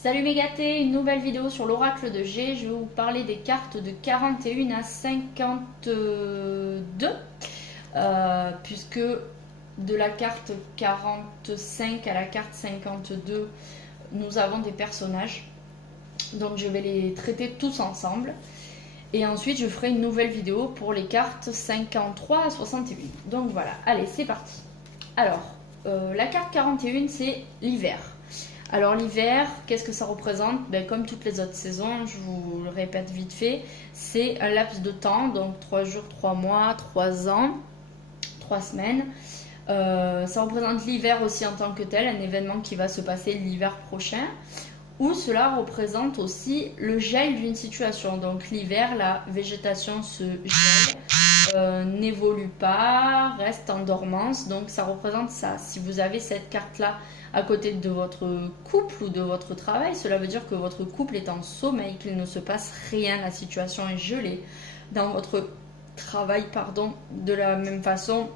Salut mes gâtés, une nouvelle vidéo sur l'oracle de G. Je vais vous parler des cartes de 41 à 52, puisque de la carte 45 à la carte 52, nous avons des personnages. Donc je vais les traiter tous ensemble. Et ensuite je ferai une nouvelle vidéo pour les cartes 53 à 61. Donc voilà, allez c'est parti. Alors, la carte 41 c'est l'hiver. Alors l'hiver, qu'est-ce que ça représente? Comme toutes les autres saisons, je vous le répète vite fait, c'est un laps de temps, donc 3 jours, 3 mois, 3 ans, 3 semaines. Ça représente l'hiver aussi en tant que tel, un événement qui va se passer l'hiver prochain, ou cela représente aussi le gel d'une situation. Donc l'hiver, la végétation se gèle, n'évolue pas, reste en dormance, donc ça représente ça. Si vous avez cette carte-là à côté de votre couple ou de votre travail, cela veut dire que votre couple est en sommeil, qu'il ne se passe rien, la situation est gelée. Dans votre travail, de la même façon,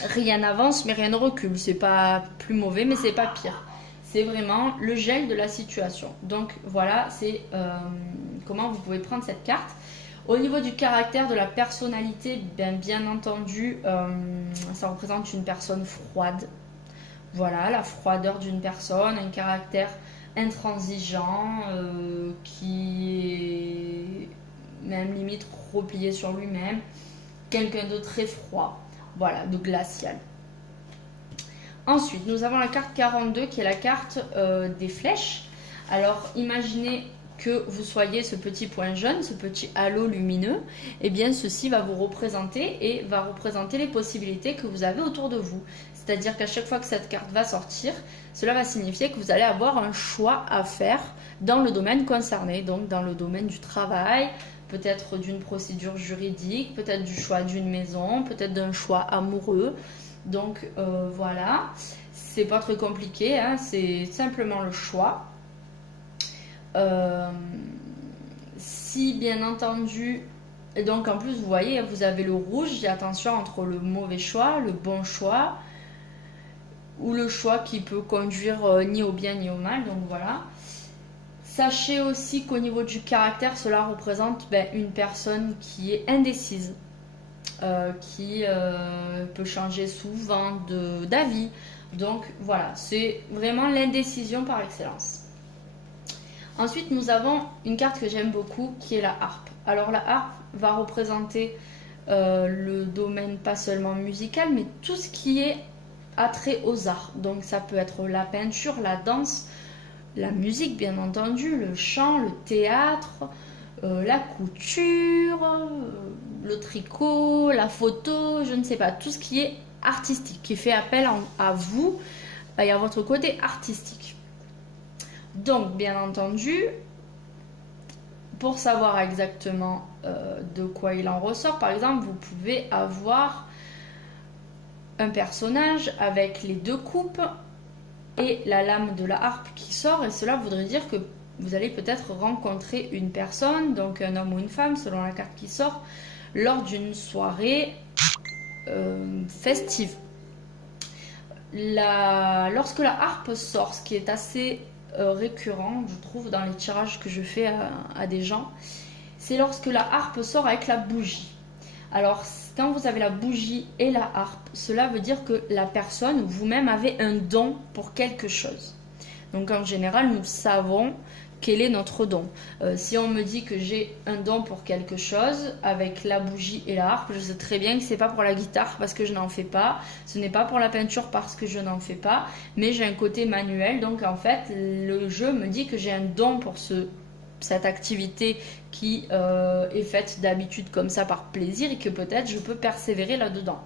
rien n'avance mais rien ne recule. C'est pas plus mauvais mais c'est pas pire. C'est vraiment le gel de la situation. Donc voilà, c'est comment vous pouvez prendre cette carte. Au niveau du caractère, de la personnalité, bien entendu, ça représente une personne froide. Voilà, la froideur d'une personne, un caractère intransigeant, qui est même limite replié sur lui-même, quelqu'un de très froid, voilà, de glacial. Ensuite, nous avons la carte 42 qui est la carte des flèches. Alors, imaginez que vous soyez ce petit point jaune, ce petit halo lumineux, et bien ceci va vous représenter et va représenter les possibilités que vous avez autour de vous. C'est-à-dire qu'à chaque fois que cette carte va sortir, cela va signifier que vous allez avoir un choix à faire dans le domaine concerné, donc dans le domaine du travail, peut-être d'une procédure juridique, peut-être du choix d'une maison, peut-être d'un choix amoureux. Donc voilà, c'est pas très compliqué, hein, c'est simplement le choix. Si bien entendu, et donc en plus vous voyez, vous avez le rouge, attention entre le mauvais choix, le bon choix, ou le choix qui peut conduire ni au bien ni au mal, donc voilà. Sachez aussi qu'au niveau du caractère, cela représente une personne qui est indécise, qui peut changer souvent d'avis. Donc voilà, c'est vraiment l'indécision par excellence. Ensuite, nous avons une carte que j'aime beaucoup qui est la harpe. Alors la harpe va représenter le domaine pas seulement musical, mais tout ce qui est attrait aux arts. Donc ça peut être la peinture, la danse, la musique bien entendu, le chant, le théâtre, la couture, le tricot, la photo, je ne sais pas, tout ce qui est artistique, qui fait appel à vous et à votre côté artistique. Donc, bien entendu, pour savoir exactement de quoi il en ressort, par exemple, vous pouvez avoir un personnage avec les deux coupes et la lame de la harpe qui sort, et cela voudrait dire que vous allez peut-être rencontrer une personne, donc un homme ou une femme, selon la carte qui sort, lors d'une soirée festive. Lorsque la harpe sort, ce qui est assez récurrent, je trouve, dans les tirages que je fais à des gens, c'est lorsque la harpe sort avec la bougie. Alors, quand vous avez la bougie et la harpe, cela veut dire que la personne ou vous-même avez un don pour quelque chose. Donc, en général, nous savons quel est notre don. Si on me dit que j'ai un don pour quelque chose avec la bougie et la harpe, je sais très bien que c'est pas pour la guitare parce que je n'en fais pas, ce n'est pas pour la peinture parce que je n'en fais pas, mais j'ai un côté manuel, donc en fait le jeu me dit que j'ai un don pour cette activité qui est faite d'habitude comme ça par plaisir et que peut-être je peux persévérer là-dedans.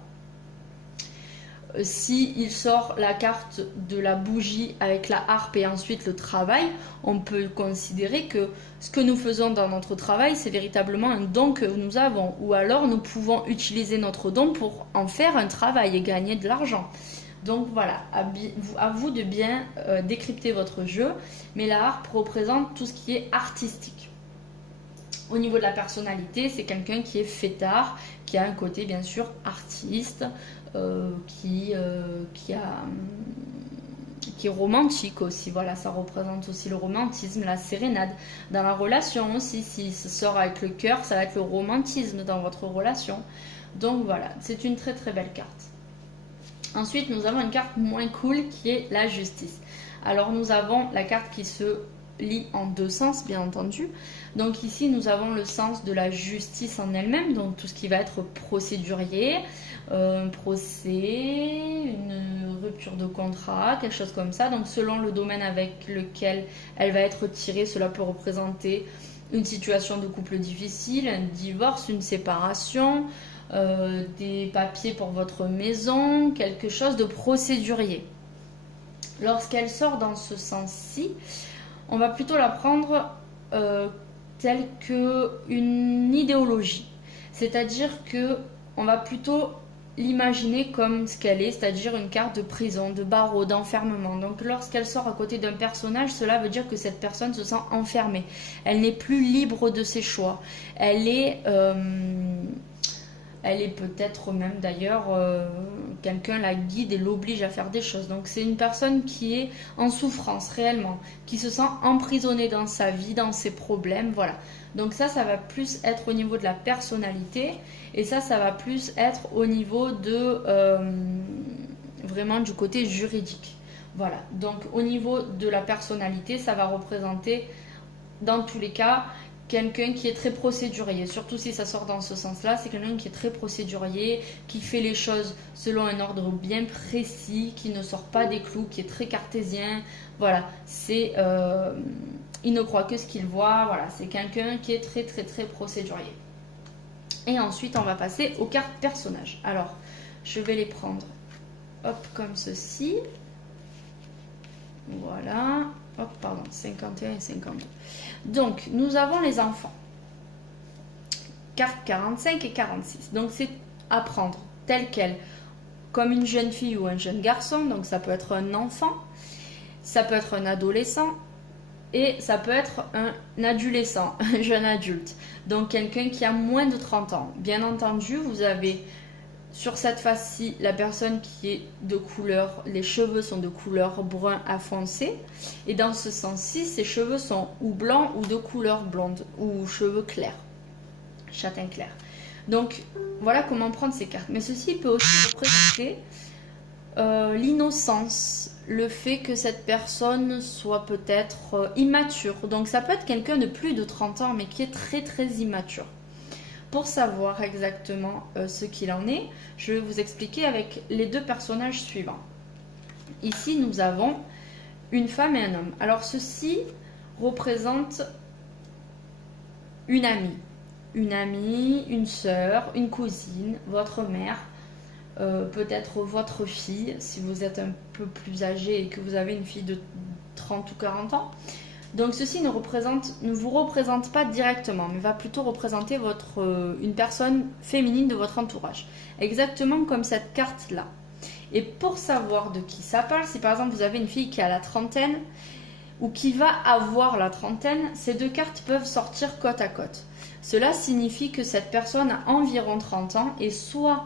Si il sort la carte de la bougie avec la harpe et ensuite le travail, on peut considérer que ce que nous faisons dans notre travail, c'est véritablement un don que nous avons. Ou alors nous pouvons utiliser notre don pour en faire un travail et gagner de l'argent. Donc voilà, à vous de bien décrypter votre jeu, mais la harpe représente tout ce qui est artistique. Au niveau de la personnalité, c'est quelqu'un qui est fêtard, qui a un côté bien sûr artiste, qui a qui est romantique aussi. Voilà, ça représente aussi le romantisme, la sérénade. Dans la relation aussi, si ça sort avec le cœur, ça va être le romantisme dans votre relation. Donc voilà, c'est une très très belle carte. Ensuite, nous avons une carte moins cool qui est la justice. Alors nous avons la carte qui se lit en deux sens, bien entendu. Donc ici, nous avons le sens de la justice en elle-même, donc tout ce qui va être procédurier, un procès, une rupture de contrat, quelque chose comme ça. Donc selon le domaine avec lequel elle va être tirée, cela peut représenter une situation de couple difficile, un divorce, une séparation, des papiers pour votre maison, quelque chose de procédurier. Lorsqu'elle sort dans ce sens-ci, on va plutôt la prendre telle qu'une idéologie. C'est-à-dire qu'on va plutôt l'imaginer comme ce qu'elle est, c'est-à-dire une carte de prison, de barreau, d'enfermement. Donc lorsqu'elle sort à côté d'un personnage, cela veut dire que cette personne se sent enfermée. Elle n'est plus libre de ses choix. Elle est peut-être même d'ailleurs, quelqu'un la guide et l'oblige à faire des choses. Donc c'est une personne qui est en souffrance réellement, qui se sent emprisonnée dans sa vie, dans ses problèmes, voilà. Donc ça va plus être au niveau de la personnalité et ça va plus être au niveau de vraiment du côté juridique. Voilà, donc au niveau de la personnalité, ça va représenter dans tous les cas quelqu'un qui est très procédurier, surtout si ça sort dans ce sens-là, c'est quelqu'un qui est très procédurier, qui fait les choses selon un ordre bien précis, qui ne sort pas des clous, qui est très cartésien. Voilà, c'est il ne croit que ce qu'il voit. Voilà, c'est quelqu'un qui est très très très procédurier. Et ensuite, on va passer aux cartes personnages. Alors, je vais les prendre, hop, comme ceci. Voilà. Hop, pardon, 51 et 52. Donc, nous avons les enfants. Carte 45 et 46. Donc, c'est à prendre telle qu'elle, comme une jeune fille ou un jeune garçon. Donc, ça peut être un enfant, ça peut être un adolescent et ça peut être un adolescent, un jeune adulte. Donc, quelqu'un qui a moins de 30 ans. Bien entendu, vous avez sur cette face-ci, la personne qui est de couleur, les cheveux sont de couleur brun à foncé. Et dans ce sens-ci, ses cheveux sont ou blancs ou de couleur blonde ou cheveux clairs, châtain clair. Donc, voilà comment prendre ces cartes. Mais ceci peut aussi représenter l'innocence, le fait que cette personne soit peut-être immature. Donc, ça peut être quelqu'un de plus de 30 ans, mais qui est très très immature. Pour savoir exactement ce qu'il en est, je vais vous expliquer avec les deux personnages suivants. Ici, nous avons une femme et un homme. Alors, ceci représente une amie. Une amie, une sœur, une cousine, votre mère, peut-être votre fille, si vous êtes un peu plus âgé et que vous avez une fille de 30 ou 40 ans. Donc ceci ne vous représente pas directement, mais va plutôt représenter une personne féminine de votre entourage. Exactement comme cette carte-là. Et pour savoir de qui ça parle, si par exemple vous avez une fille qui a la trentaine ou qui va avoir la trentaine, ces deux cartes peuvent sortir côte à côte. Cela signifie que cette personne a environ 30 ans et soit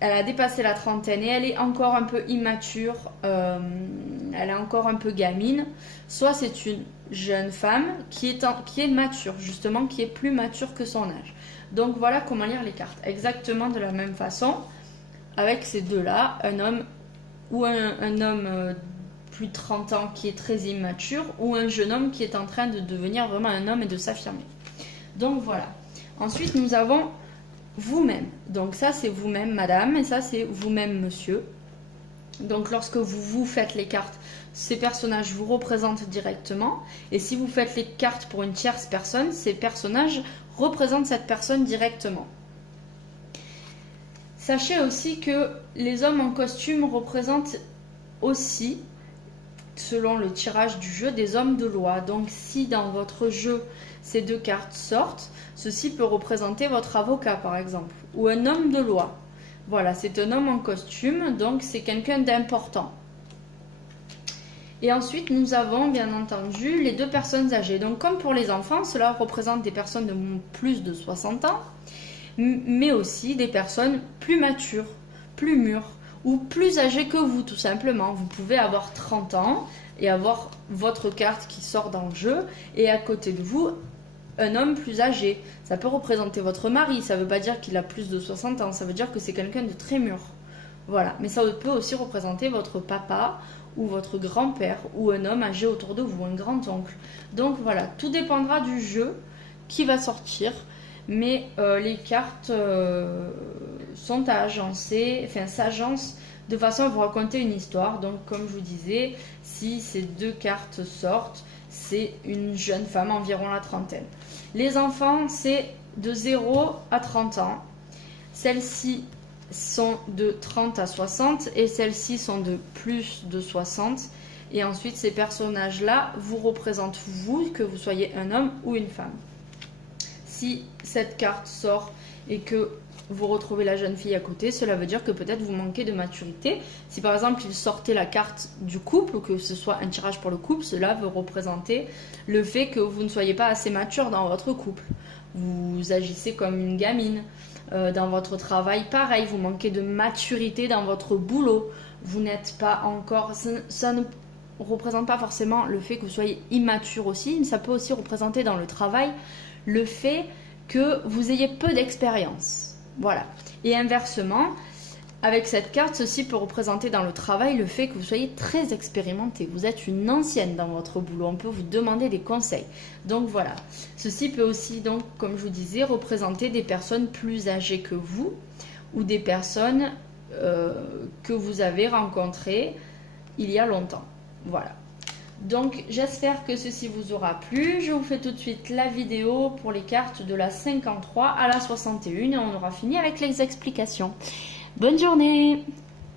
elle a dépassé la trentaine et elle est encore un peu immature, elle est encore un peu gamine, soit c'est une jeune femme qui est mature, justement, qui est plus mature que son âge. Donc voilà comment lire les cartes, exactement de la même façon, avec ces deux-là, un homme ou un homme plus de 30 ans qui est très immature, ou un jeune homme qui est en train de devenir vraiment un homme et de s'affirmer. Donc voilà. Ensuite, nous avons vous-même. Donc ça, c'est vous-même, madame, et ça, c'est vous-même, monsieur. Donc lorsque vous faites les cartes, ces personnages vous représentent directement. Et si vous faites les cartes pour une tierce personne, ces personnages représentent cette personne directement. Sachez aussi que les hommes en costume représentent aussi, selon le tirage du jeu, des hommes de loi. Donc si dans votre jeu, ces deux cartes sortent, ceci peut représenter votre avocat par exemple, ou un homme de loi. Voilà, c'est un homme en costume, donc c'est quelqu'un d'important. Et ensuite, nous avons bien entendu les deux personnes âgées. Donc comme pour les enfants, cela représente des personnes de plus de 60 ans, mais aussi des personnes plus matures, plus mûres, ou plus âgé que vous, tout simplement. Vous pouvez avoir 30 ans et avoir votre carte qui sort dans le jeu, et à côté de vous, un homme plus âgé. Ça peut représenter votre mari, ça ne veut pas dire qu'il a plus de 60 ans, ça veut dire que c'est quelqu'un de très mûr. Voilà, mais ça peut aussi représenter votre papa ou votre grand-père ou un homme âgé autour de vous, un grand-oncle. Donc voilà, tout dépendra du jeu qui va sortir, mais les cartes sont à agencer, enfin s'agencent de façon à vous raconter une histoire. Donc comme je vous disais, si ces deux cartes sortent, c'est une jeune femme, environ la trentaine. Les enfants, c'est de 0 à 30 ans. Celles-ci sont de 30 à 60 et celles-ci sont de plus de 60. Et ensuite, ces personnages-là vous représentent vous, que vous soyez un homme ou une femme. Si cette carte sort et que vous retrouvez la jeune fille à côté, cela veut dire que peut-être vous manquez de maturité. Si par exemple il sortait la carte du couple, que ce soit un tirage pour le couple, cela veut représenter le fait que vous ne soyez pas assez mature dans votre couple. Vous agissez comme une gamine. Dans votre travail, pareil, vous manquez de maturité dans votre boulot. Vous n'êtes pas encore... Ça ne représente pas forcément le fait que vous soyez immature aussi, mais ça peut aussi représenter dans le travail le fait que vous ayez peu d'expérience. Voilà. Et inversement, avec cette carte, ceci peut représenter dans le travail le fait que vous soyez très expérimenté. Vous êtes une ancienne dans votre boulot. On peut vous demander des conseils. Donc voilà. Ceci peut aussi, donc, comme je vous disais, représenter des personnes plus âgées que vous ou des personnes que vous avez rencontrées il y a longtemps. Voilà. Donc j'espère que ceci vous aura plu. Je vous fais tout de suite la vidéo pour les cartes de la 53 à la 61 et on aura fini avec les explications. Bonne journée!